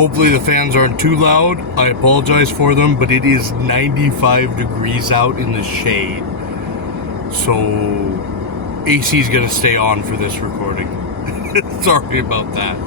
Hopefully the fans aren't too loud. I apologize for them, but it is 95 degrees out in the shade. So AC is going to stay on for this recording. Sorry about that.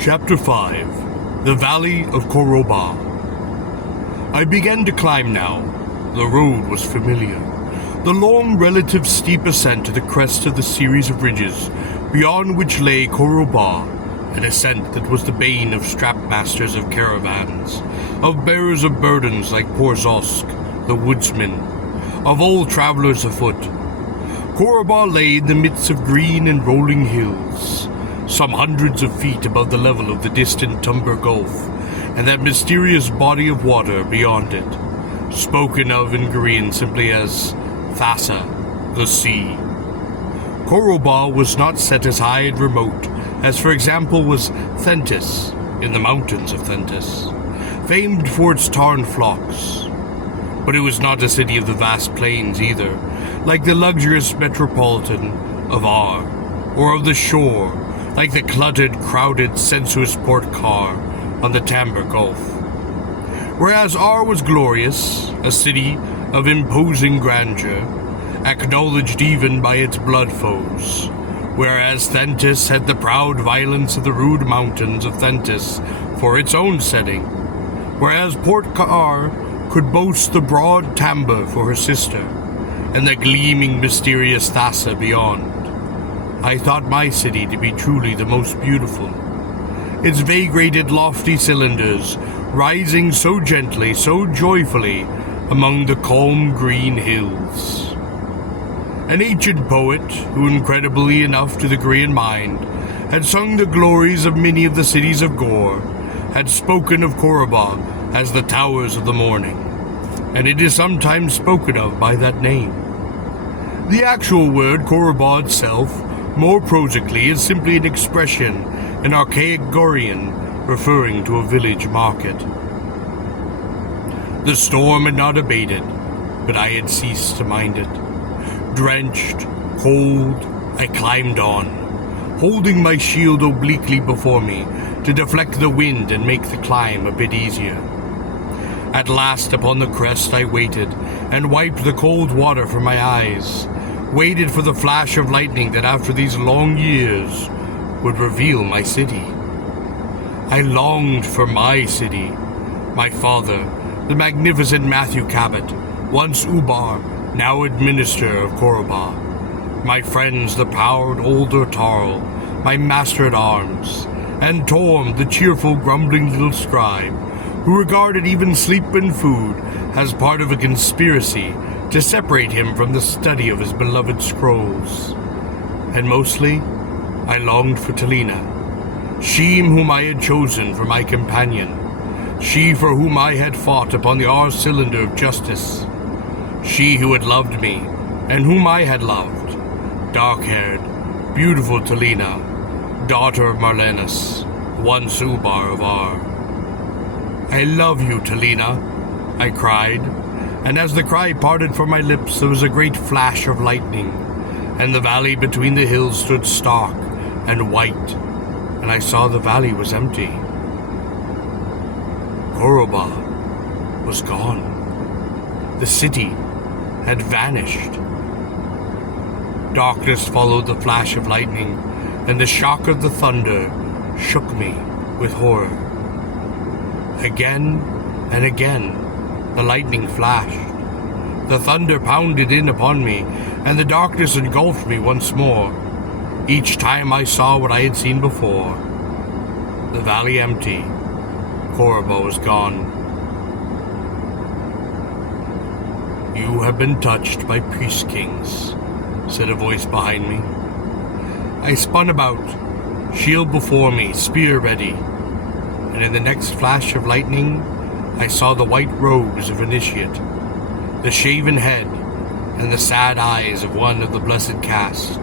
Chapter 5. The Valley of Koroba. I began to climb now. The road was familiar. The long, relative steep ascent to the crest of the series of ridges, beyond which lay Koroba, an ascent that was the bane of strapmasters of caravans, of bearers of burdens like poor Zosk, the woodsman, of all travelers afoot. Koroba lay in the midst of green and rolling hills, some hundreds of feet above the level of the distant Tumber Gulf, and that mysterious body of water beyond it, spoken of in Korean simply as Thassa, the sea. Koroba was not set as high and remote as, for example, was Thentis, in the mountains of Thentis, famed for its tarn flocks. But it was not a city of the vast plains either, like the luxurious metropolitan of Ar, or of the shore, like the cluttered, crowded, sensuous port car on the Tamber Gulf. Whereas Ar was glorious, a city of imposing grandeur, acknowledged even by its blood foes, whereas Thentis had the proud violence of the rude mountains of Thentis for its own setting, whereas Port Ka'ar could boast the broad Tamber for her sister, and the gleaming, mysterious Thassa beyond. I thought my city to be truly the most beautiful, its vagrated lofty cylinders rising so gently, so joyfully among the calm green hills. An ancient poet, who incredibly enough to the Korean mind, had sung the glories of many of the cities of Gor, had spoken of Koroba as the towers of the morning, and it is sometimes spoken of by that name. The actual word Koroba itself, more prosaically, is simply an expression in archaic Gorian referring to a village market. The storm had not abated, but I had ceased to mind it. Drenched, cold, I climbed on, holding my shield obliquely before me to deflect the wind and make the climb a bit easier. At last upon the crest I waited and wiped the cold water from my eyes, waited for the flash of lightning that after these long years would reveal my city. I longed for my city, my father, the magnificent Matthew Cabot, once Ubar, now administrator of Koroba, my friends the proud older Tarl, my master-at-arms, and Torm, the cheerful grumbling little scribe, who regarded even sleep and food as part of a conspiracy to separate him from the study of his beloved scrolls. And mostly, I longed for Talina, she whom I had chosen for my companion, she for whom I had fought upon the R-cylinder of justice, she who had loved me, and whom I had loved, dark-haired, beautiful Talina, daughter of Marlenus, once Ubar of Ar. I love you, Talina, I cried, and as the cry parted from my lips there was a great flash of lightning, and the valley between the hills stood stark and white, and I saw the valley was empty. Koroba was gone. The city had vanished. Darkness followed the flash of lightning, and the shock of the thunder shook me with horror. Again and again the lightning flashed. The thunder pounded in upon me, and the darkness engulfed me once more. Each time I saw what I had seen before. The valley empty. Koroba was gone. You have been touched by priest kings, said a voice behind me. I spun about, shield before me, spear ready, and in the next flash of lightning, I saw the white robes of initiate, the shaven head, and the sad eyes of one of the blessed caste.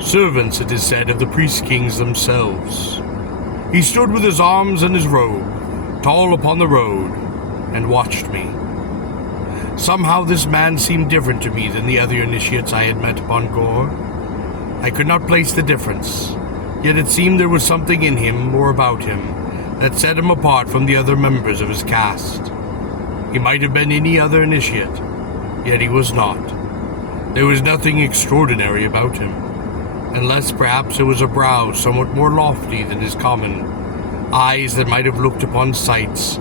Servants, it is said, of the priest kings themselves. He stood with his arms and his robe, tall upon the road, and watched me. Somehow this man seemed different to me than the other initiates I had met upon Gor. I could not place the difference, Yet it seemed there was something in him or about him that set him apart from the other members of his caste. He might have been any other initiate, yet he was not. There was nothing extraordinary about him, unless perhaps it was a brow somewhat more lofty than his common, eyes that might have looked upon sights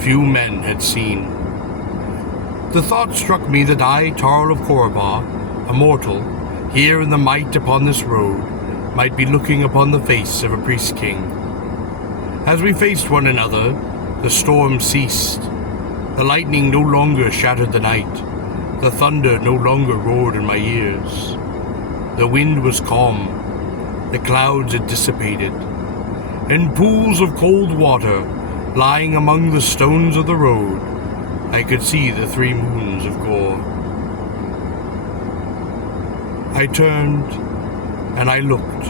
few men had seen. The thought struck me that I, Tarl of Korobah, a mortal, here in the might upon this road, might be looking upon the face of a priest-king. As we faced one another, the storm ceased. The lightning no longer shattered the night. The thunder no longer roared in my ears. The wind was calm. The clouds had dissipated. In pools of cold water, lying among the stones of the road, I could see the 3 moons of Gor. I turned, and I looked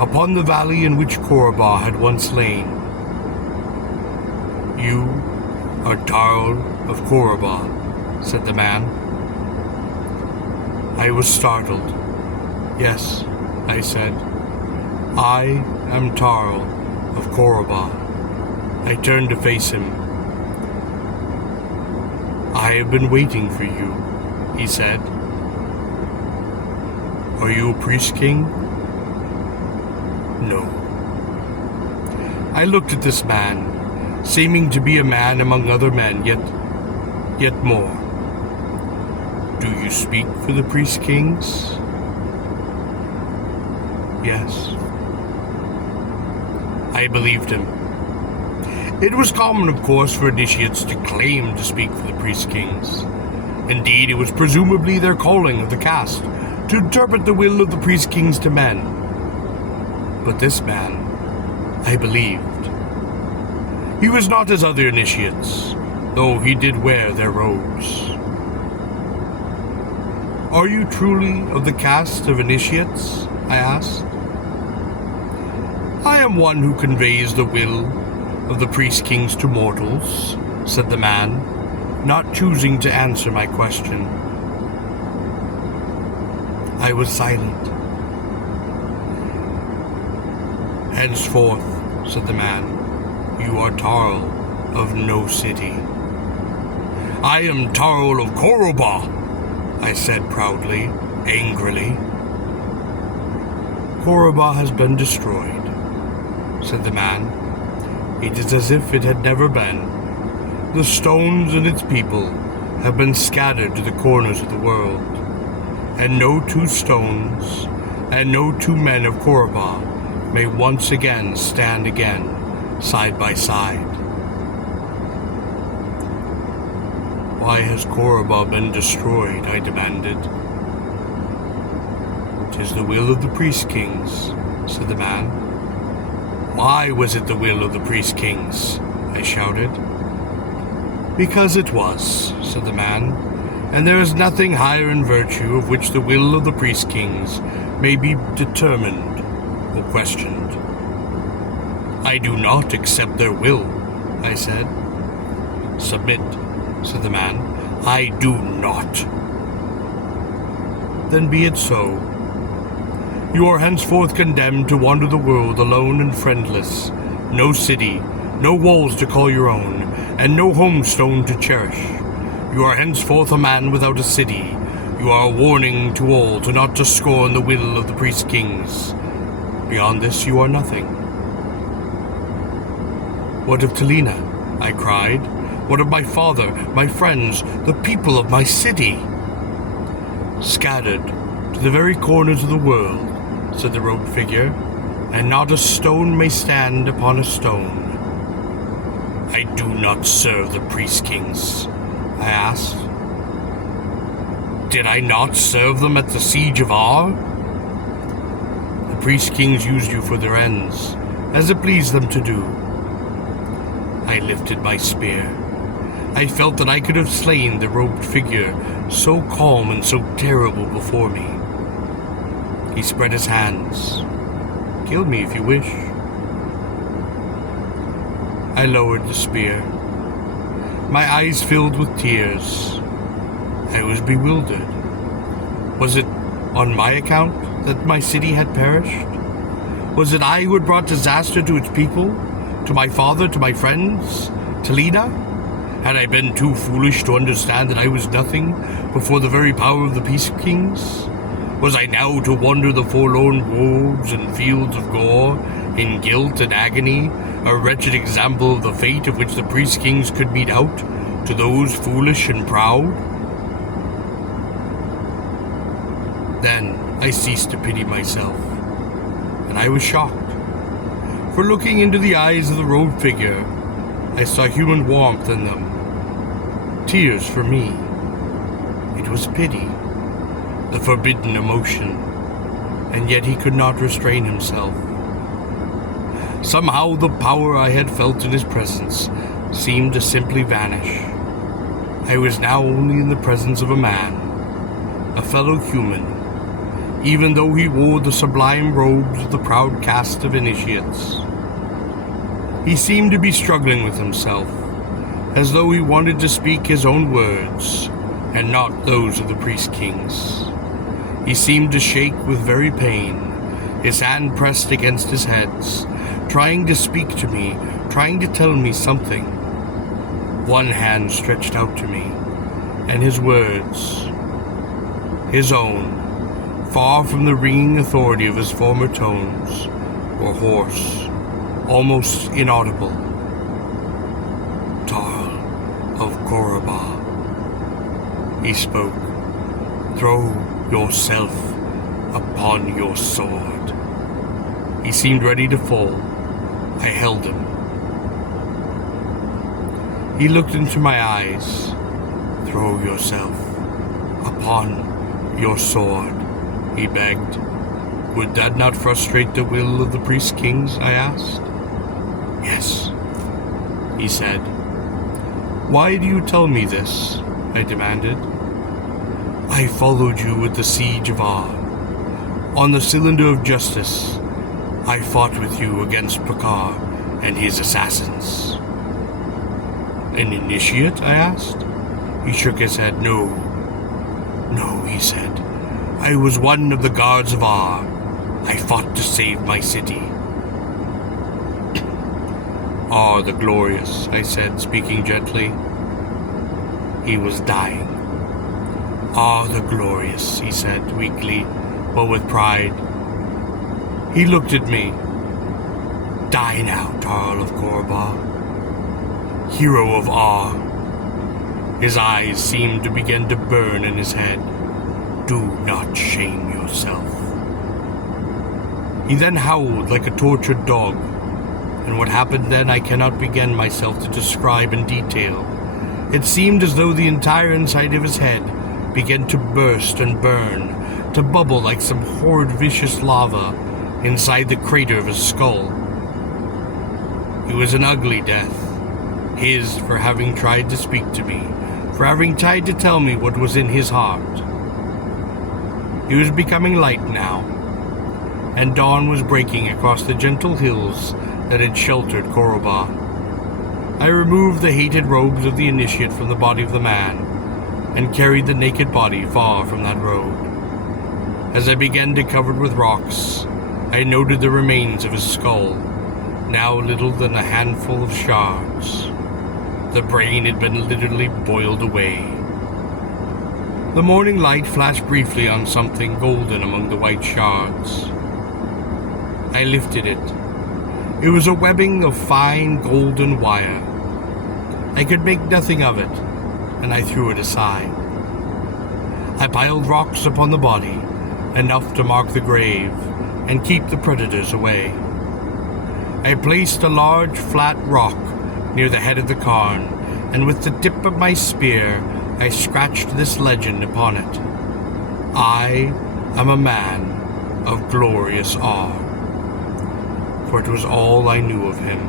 upon the valley in which Korobah had once lain. "You are Tarl of Korobah," said the man. I was startled. "Yes," I said. "I am Tarl of Korobah." I turned to face him. "I have been waiting for you," he said. "Are you a priest-king?" "No." I looked at this man, seeming to be a man among other men, yet more. "Do you speak for the priest-kings?" "Yes." I believed him. It was common, of course, for initiates to claim to speak for the priest-kings. Indeed, it was presumably their calling of the caste to interpret the will of the priest-kings to men. But this man, I believed. He was not as other initiates, though he did wear their robes. "Are you truly of the caste of initiates?" I asked. "I am one who conveys the will of the priest-kings to mortals," said the man, not choosing to answer my question. I was silent. "Henceforth," said the man, "you are Tarl of no city." "I am Tarl of Korobah," I said proudly, angrily. "Korobah has been destroyed," said the man. "It is as if it had never been. The stones and its people have been scattered to the corners of the world, and no 2 stones and no 2 men of Korobah may once again stand again side by side." "Why has Korobah been destroyed?" I demanded. "'Tis the will of the priest-kings," said the man. "Why was it the will of the priest-kings?" I shouted. "Because it was," said the man, "and there is nothing higher in virtue of which the will of the priest-kings may be determined or questioned." "I do not accept their will," I said. "Submit," said the man. "I do not." "Then be it so. You are henceforth condemned to wander the world alone and friendless, no city, no walls to call your own, and no homestone to cherish. You are henceforth a man without a city. You are a warning to all to not to scorn the will of the priest-kings. Beyond this you are nothing." "What of Talina?" I cried. "What of my father, my friends, the people of my city?" "Scattered to the very corners of the world," said the robed figure, "and not a stone may stand upon a stone." "I do not serve the priest-kings," I asked. "Did I not serve them at the siege of Ar?" "The priest-kings used you for their ends, as it pleased them to do." I lifted my spear. I felt that I could have slain the robed figure, so calm and so terrible before me. He spread his hands. "Kill me if you wish." I lowered the spear. My eyes filled with tears. I was bewildered. Was it on my account that my city had perished? Was it I who had brought disaster to its people? To my father, to my friends? To Lena? Had I been too foolish to understand that I was nothing before the very power of the Peace Kings? Was I now to wander the forlorn groves and fields of Gor in guilt and agony, a wretched example of the fate of which the Priest Kings could mete out to those foolish and proud? Then I ceased to pity myself, and I was shocked. For looking into the eyes of the robed figure, I saw human warmth in them. Tears for me. It was pity, the forbidden emotion, and yet he could not restrain himself. Somehow the power I had felt in his presence seemed to simply vanish. I was now only in the presence of a man, a fellow human, even though he wore the sublime robes of the proud caste of initiates. He seemed to be struggling with himself, as though he wanted to speak his own words, and not those of the Priest Kings. He seemed to shake with very pain, his hand pressed against his heads, trying to speak to me, trying to tell me something. One hand stretched out to me, and his words, his own, far from the ringing authority of his former tones, were hoarse, almost inaudible. Outlaw of Gor, he spoke. Throw yourself upon your sword. He seemed ready to fall. I held him. He looked into my eyes. Throw yourself upon your sword, he begged. Would that not frustrate the will of the Priest Kings, I asked. Yes, he said. Why do you tell me this? I demanded. I followed you with the siege of Ar. On the cylinder of justice, I fought with you against Prakar and his assassins. An initiate? I asked. He shook his head. No, he said. I was one of the guards of Ar. I fought to save my city. Ar the Glorious, I said, speaking gently. He was dying. Ar the Glorious, he said, weakly, but with pride. He looked at me. Die now, Outlaw of Gor, hero of Ar. His eyes seemed to begin to burn in his head. Do not shame yourself. He then howled like a tortured dog, and what happened then I cannot begin myself to describe in detail. It seemed as though the entire inside of his head began to burst and burn, to bubble like some horrid vicious lava inside the crater of his skull. It was an ugly death, his for having tried to speak to me, for having tried to tell me what was in his heart. It was becoming light now, and dawn was breaking across the gentle hills that had sheltered Koroba. I removed the hated robes of the initiate from the body of the man, and carried the naked body far from that road. As I began to cover it with rocks, I noted the remains of his skull, now little than a handful of shards. The brain had been literally boiled away. The morning light flashed briefly on something golden among the white shards. I lifted it. It was a webbing of fine golden wire. I could make nothing of it, and I threw it aside. I piled rocks upon the body, enough to mark the grave and keep the predators away. I placed a large flat rock near the head of the cairn, and with the tip of my spear I scratched this legend upon it. I am a man of glorious Ar. For it was all I knew of him.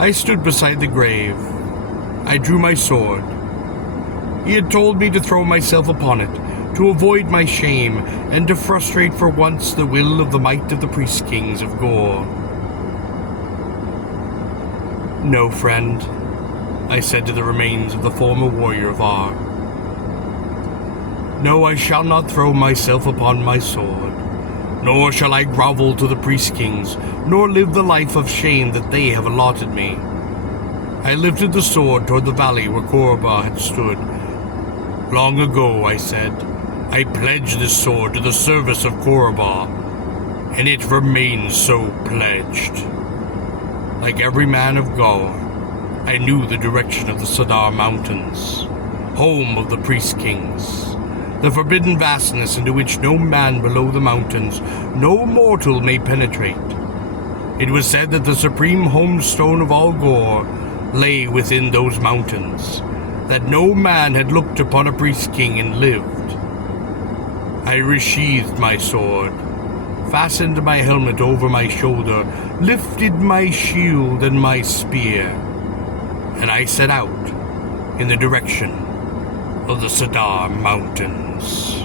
I stood beside the grave. I drew my sword. He had told me to throw myself upon it, to avoid my shame, and to frustrate for once the will of the might of the Priest Kings of Gor. No, friend, I said to the remains of the former warrior of Ar. No, I shall not throw myself upon my sword. Nor shall I grovel to the priest-kings, nor live the life of shame that they have allotted me. I lifted the sword toward the valley where Korobah had stood. Long ago, I said, I pledged this sword to the service of Korobah, and it remains so pledged. Like every man of Gor, I knew the direction of the Sadar Mountains, home of the priest-kings, the forbidden vastness into which no man below the mountains, no mortal may penetrate. It was said that the supreme homestone of all Gor lay within those mountains, that no man had looked upon a priest-king and lived. I resheathed my sword, fastened my helmet over my shoulder, lifted my shield and my spear, and I set out in the direction of the Sadar Mountains.